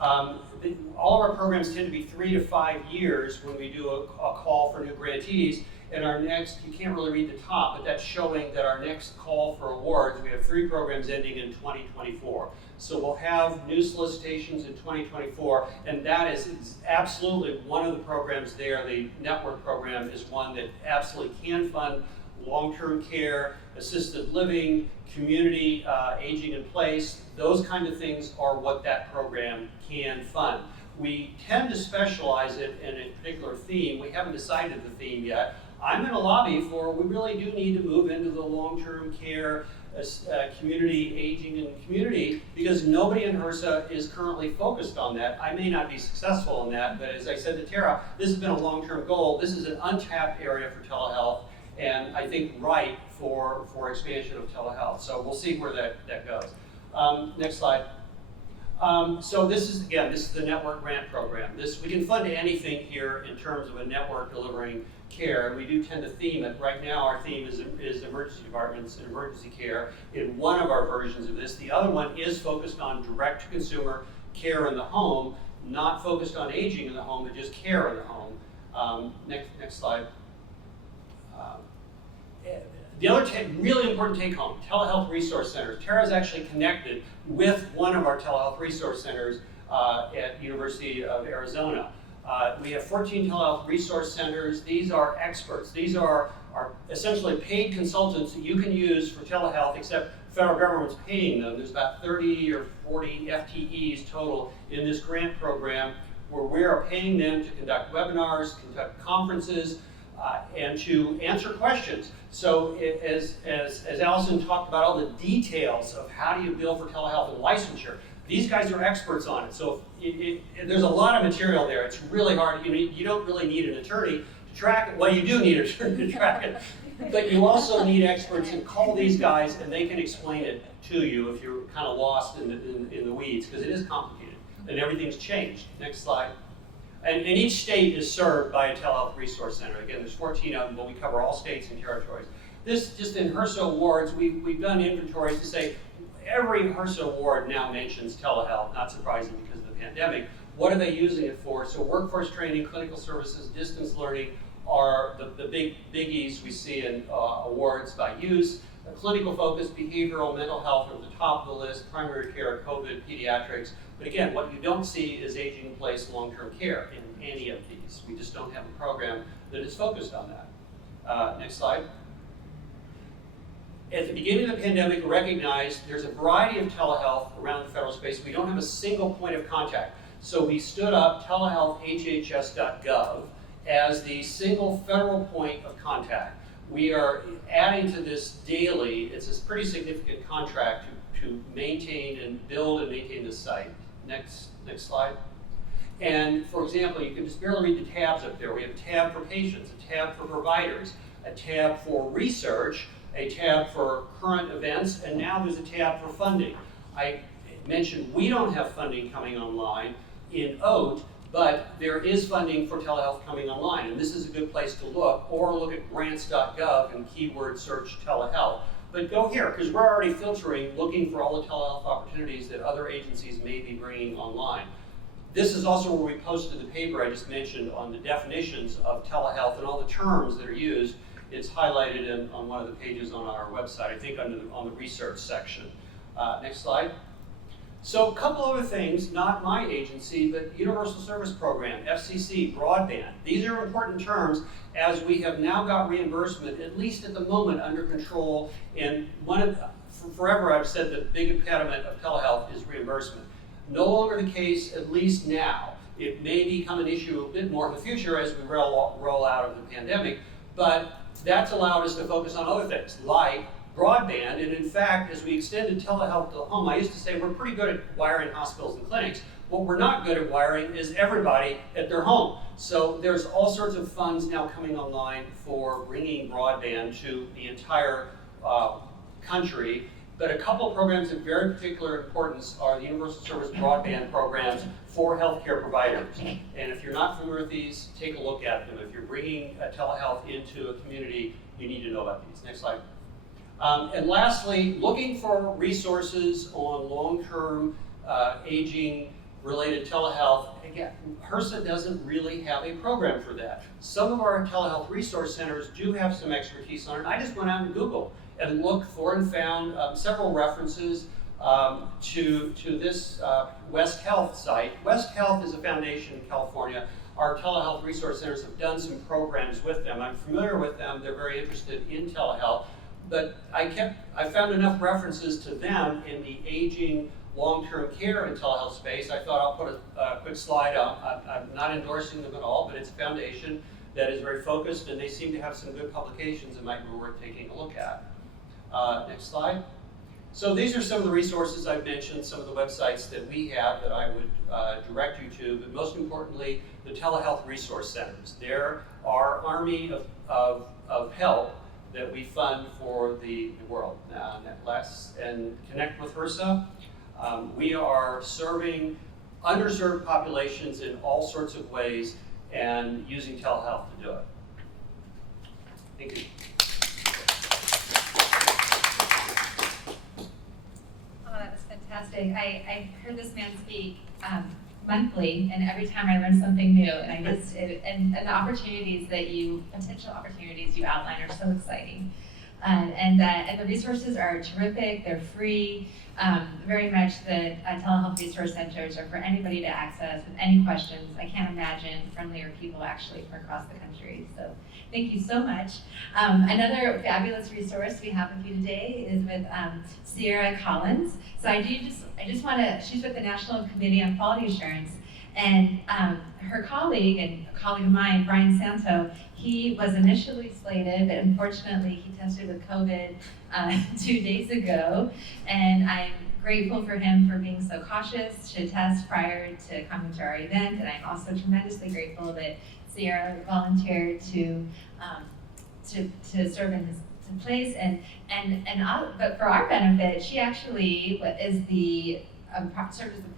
All of our programs tend to be 3 to 5 years when we do a call for new grantees. And our next, you can't really read the top, but that's showing that our next call for awards, we have 3 programs ending in 2024. So we'll have new solicitations in 2024, and that is absolutely one of the programs there. The network program is one that absolutely can fund long-term care, assisted living, community aging in place. Those kind of things are what that program can fund. We tend to specialize it in a particular theme. We haven't decided the theme yet. I'm going to lobby for, we really do need to move into the long-term care, community, aging and community, because nobody in HRSA is currently focused on that. I may not be successful in that, but as I said to Tara, this has been a long-term goal. This is an untapped area for telehealth, and I think right for expansion of telehealth. So we'll see where that goes. Next slide. So this is the network grant program. We can fund anything here in terms of a network delivering care, and we do tend to theme it. Right now our theme is emergency departments and emergency care in one of our versions of this. The other one is focused on direct-to-consumer care in the home, not focused on aging in the home, but just care in the home. Next slide. The other really important take-home, telehealth resource centers. Tara's actually connected with one of our telehealth resource centers at University of Arizona. We have 14 telehealth resource centers. These are experts. These are essentially paid consultants that you can use for telehealth, except the federal government's paying them. There's about 30 or 40 FTEs total in this grant program, where we are paying them to conduct webinars, conduct conferences, and to answer questions. So as Allison talked about all the details of how do you bill for telehealth and licensure, these guys are experts on it. So there's a lot of material there. It's really hard. You don't really need an attorney to track it. Well, you do need an attorney to track it. But you also need experts, and call these guys and they can explain it to you if you're kind of lost in the weeds, because it is complicated and everything's changed. Next slide. And each state is served by a telehealth resource center. Again, there's 14 of them, but we cover all states and territories. This, just in HRSA awards, we've done inventories to say every HRSA award now mentions telehealth, not surprising because of the pandemic. What are they using it for? So workforce training, clinical services, distance learning are the big biggies we see in awards by use. Clinical focus, behavioral, mental health are at the top of the list, primary care, COVID, pediatrics. But again, what you don't see is aging in place, long-term care in any of these. We just don't have a program that is focused on that. Next slide. At the beginning of the pandemic, we recognized there's a variety of telehealth around the federal space. We don't have a single point of contact. So we stood up telehealthhhs.gov as the single federal point of contact. We are adding to this daily. It's a pretty significant contract to maintain and build and maintain this site. Next slide. And for example, you can just barely read the tabs up there. We have a tab for patients, a tab for providers, a tab for research, a tab for current events, and now there's a tab for funding. I mentioned we don't have funding coming online in OAT, but there is funding for telehealth coming online, and this is a good place to look, or look at grants.gov and keyword search telehealth. But go here, because we're already filtering, looking for all the telehealth opportunities that other agencies may be bringing online. This is also where we posted the paper I just mentioned on the definitions of telehealth and all the terms that are used. It's highlighted on one of the pages on our website, I think on the research section. Next slide. So a couple other things, not my agency, but Universal Service Program, FCC, broadband. These are important terms as we have now got reimbursement, at least at the moment, under control. And forever I've said the big impediment of telehealth is reimbursement. No longer the case, at least now. It may become an issue a bit more in the future as we roll out of the pandemic, but that's allowed us to focus on other things, like broadband. And in fact, as we extended telehealth to the home, I used to say we're pretty good at wiring hospitals and clinics. What we're not good at wiring is everybody at their home. So there's all sorts of funds now coming online for bringing broadband to the entire country. But a couple programs of very particular importance are the universal service broadband programs for healthcare providers. And if you're not familiar with these, take a look at them. If you're bringing telehealth into a community, you need to know about these. Next slide. And lastly, looking for resources on long-term aging-related telehealth. Again, HRSA doesn't really have a program for that. Some of our telehealth resource centers do have some expertise on it. I just went out and Googled and looked for and found several references to this West Health site. West Health is a foundation in California. Our telehealth resource centers have done some programs with them. I'm familiar with them. They're very interested in telehealth. But I found enough references to them in the aging long-term care and telehealth space. I thought I'll put a quick slide up. I'm not endorsing them at all, but it's a foundation that is very focused, and they seem to have some good publications that might be worth taking a look at. Next slide. So these are some of the resources I've mentioned, some of the websites that we have that I would direct you to, but most importantly, the telehealth resource centers. They're our army of help that we fund for the world. And connect with HRSA. We are serving underserved populations in all sorts of ways and using telehealth to do it. Thank you. Oh, that was fantastic. I heard this man speak monthly, and every time I learn something new, and and the opportunities potential opportunities you outline are so exciting. And the resources are terrific, they're free. Very much the telehealth resource centers are for anybody to access with any questions. I can't imagine friendlier people actually from across the country. So thank you so much. Another fabulous resource we have with you today is with Sierra Collins. So I just want to, she's with the National Committee on Quality Assurance, and her colleague and a colleague of mine, Brian Santo, he was initially slated, but unfortunately he tested with COVID 2 days ago, and I'm grateful for him for being so cautious to test prior to coming to our event, and I'm also tremendously grateful that Sierra volunteered to serve in his place, but for our benefit, she actually is served as the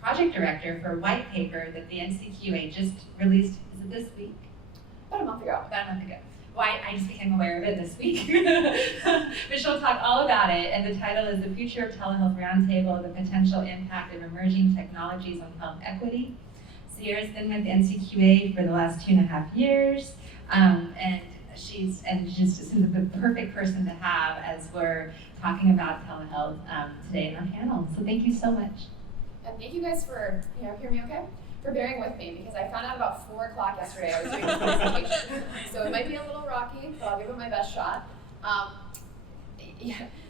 project director for a white paper that the NCQA just released. Is it this week? About a month ago. Well, I just became aware of it this week. But she'll talk all about it, and the title is The Future of Telehealth Roundtable, the Potential Impact of Emerging Technologies on Health Equity. Sierra's been with the NCQA for the last 2.5 years, and she's just the perfect person to have as we're talking about telehealth today in our panel. So thank you so much. And thank you guys for, hear me okay? For bearing with me, because I found out about 4 o'clock yesterday I was doing this presentation. So it might be a little rocky, but I'll give it my best shot.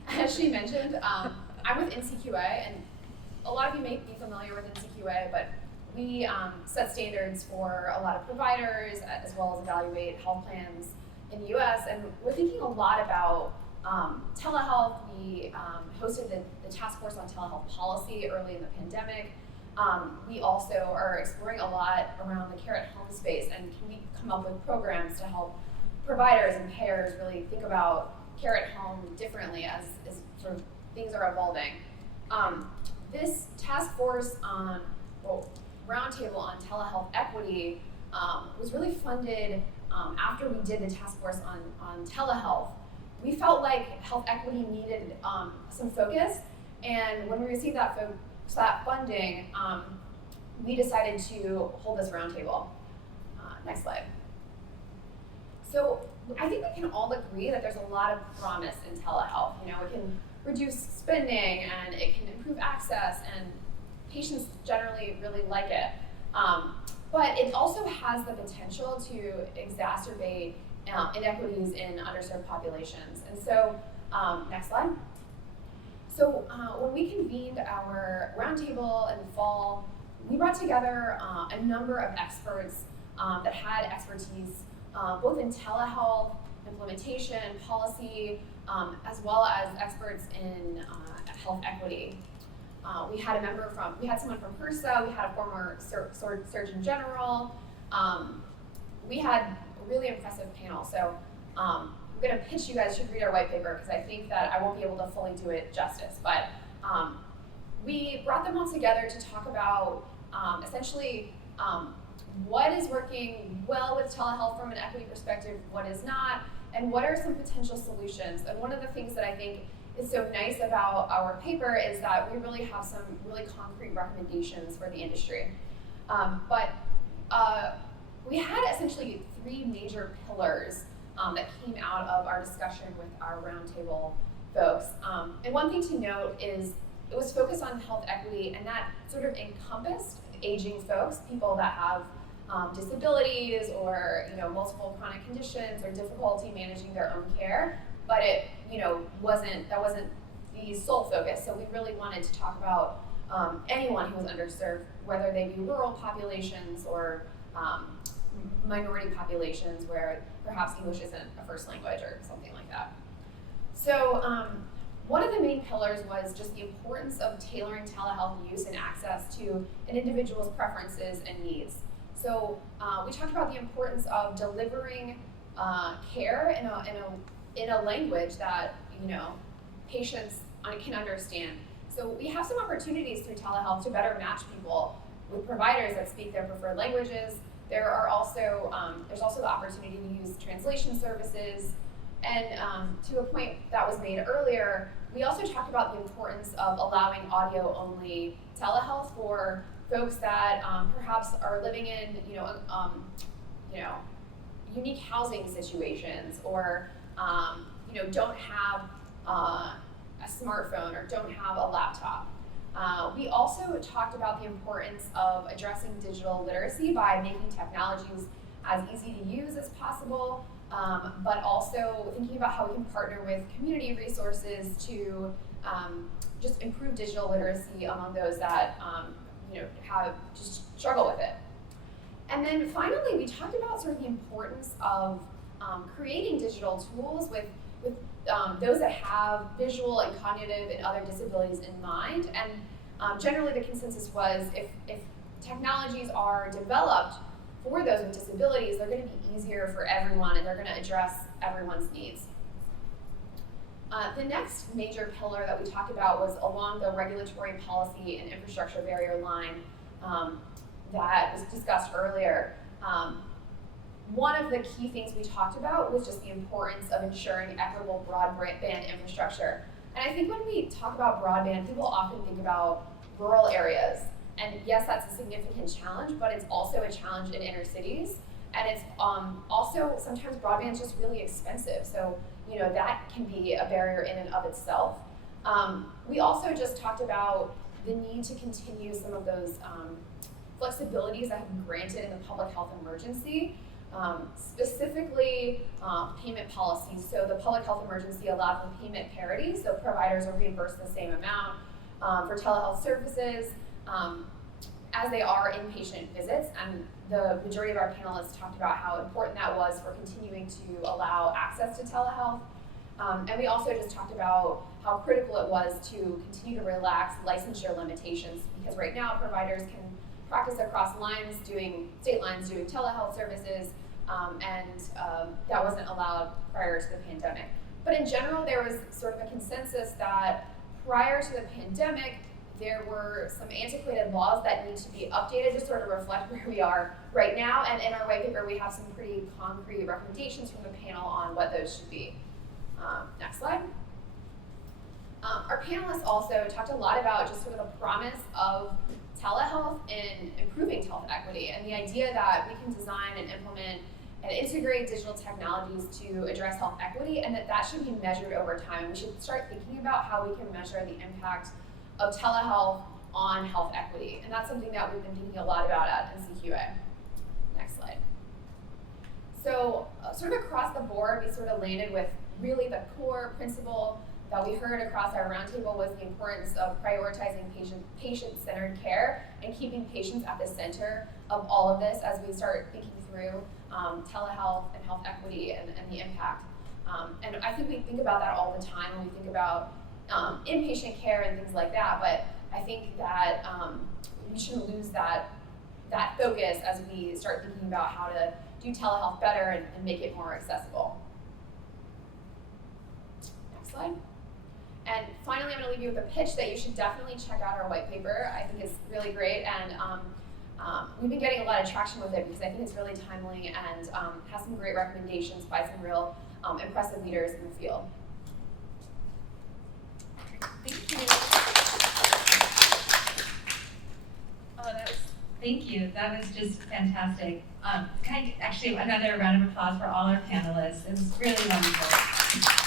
As she mentioned, I'm with NCQA, and a lot of you may be familiar with NCQA, but we set standards for a lot of providers, as well as evaluate health plans in the US, and we're thinking a lot about telehealth. We hosted the task force on telehealth policy early in the pandemic. We also are exploring a lot around the care at home space, and can we come up with programs to help providers and payers really think about care at home differently as sort of things are evolving. This task force roundtable on telehealth equity was really funded after we did the task force on telehealth. We felt like health equity needed some focus, and when we received that funding, we decided to hold this roundtable. Next slide. So I think we can all agree that there's a lot of promise in telehealth. It can reduce spending, and it can improve access, and patients generally really like it. But it also has the potential to exacerbate inequities in underserved populations. And so, next slide. So when we convened our roundtable in the fall, we brought together a number of experts that had expertise both in telehealth, implementation, policy, as well as experts in health equity. We had someone from HRSA, we had a former Surgeon General. We had a really impressive panel. So going to pitch you guys should read our white paper because I think that I won't be able to fully do it justice. But we brought them all together to talk about essentially what is working well with telehealth from an equity perspective, what is not, and what are some potential solutions. And one of the things that I think is so nice about our paper is that we really have some really concrete recommendations for the industry. But we had essentially 3 major pillars that came out of our discussion with our roundtable folks. And one thing to note is it was focused on health equity, and that sort of encompassed aging folks, people that have disabilities or multiple chronic conditions or difficulty managing their own care. But it wasn't the sole focus. So we really wanted to talk about anyone who was underserved, whether they be rural populations or minority populations where perhaps English isn't a first language or something like that. So one of the main pillars was just the importance of tailoring telehealth use and access to an individual's preferences and needs. So we talked about the importance of delivering care in a language that patients can understand. So we have some opportunities through telehealth to better match people with providers that speak their preferred languages. There's also the opportunity to use translation services. And to a point that was made earlier, we also talked about the importance of allowing audio-only telehealth for folks that perhaps are living in unique housing situations or don't have a smartphone or don't have a laptop. We also talked about the importance of addressing digital literacy by making technologies as easy to use as possible, but also thinking about how we can partner with community resources to just improve digital literacy among those that have just struggle with it. And then finally, we talked about sort of the importance of creating digital tools with those that have visual and cognitive and other disabilities in mind. And generally the consensus was if technologies are developed for those with disabilities, they're going to be easier for everyone and they're going to address everyone's needs. The next major pillar that we talked about was along the regulatory policy and infrastructure barrier line that was discussed earlier. One of the key things we talked about was just the importance of ensuring equitable broadband infrastructure. And I think when we talk about broadband, people often think about rural areas. And yes, that's a significant challenge, but it's also a challenge in inner cities. And it's also sometimes broadband is just really expensive. So, that can be a barrier in and of itself. We also just talked about the need to continue some of those flexibilities that have been granted in the public health emergency. Specifically payment policies. So the public health emergency allowed for payment parity, so providers are reimbursed the same amount for telehealth services as they are inpatient visits. And the majority of our panelists talked about how important that was for continuing to allow access to telehealth. And we also just talked about how critical it was to continue to relax licensure limitations, because right now providers can practice across state lines doing telehealth services, and that wasn't allowed prior to the pandemic. But in general, there was sort of a consensus that prior to the pandemic, there were some antiquated laws that need to be updated to sort of reflect where we are right now. And in our white paper, we have some pretty concrete recommendations from the panel on what those should be. Next slide. Our panelists also talked a lot about just sort of the promise of telehealth in improving health equity and the idea that we can design and implement and integrate digital technologies to address health equity, and that should be measured over time. And we should start thinking about how we can measure the impact of telehealth on health equity. And that's something that we've been thinking a lot about at NCQA. Next slide. So sort of across the board, we sort of landed with really the core principle that we heard across our roundtable was the importance of prioritizing patient-centered care and keeping patients at the center of all of this as we start thinking through telehealth and health equity and the impact. And I think we think about that all the time when we think about inpatient care and things like that, but I think that we shouldn't lose that focus as we start thinking about how to do telehealth better and make it more accessible. slide. And finally, I'm going to leave you with a pitch that you should definitely check out our white paper. I think it's really great, and we've been getting a lot of traction with it because I think it's really timely and has some great recommendations by some real impressive leaders in the field. Thank you. Thank you. That was just fantastic. Actually, another round of applause for all our panelists. It was really wonderful.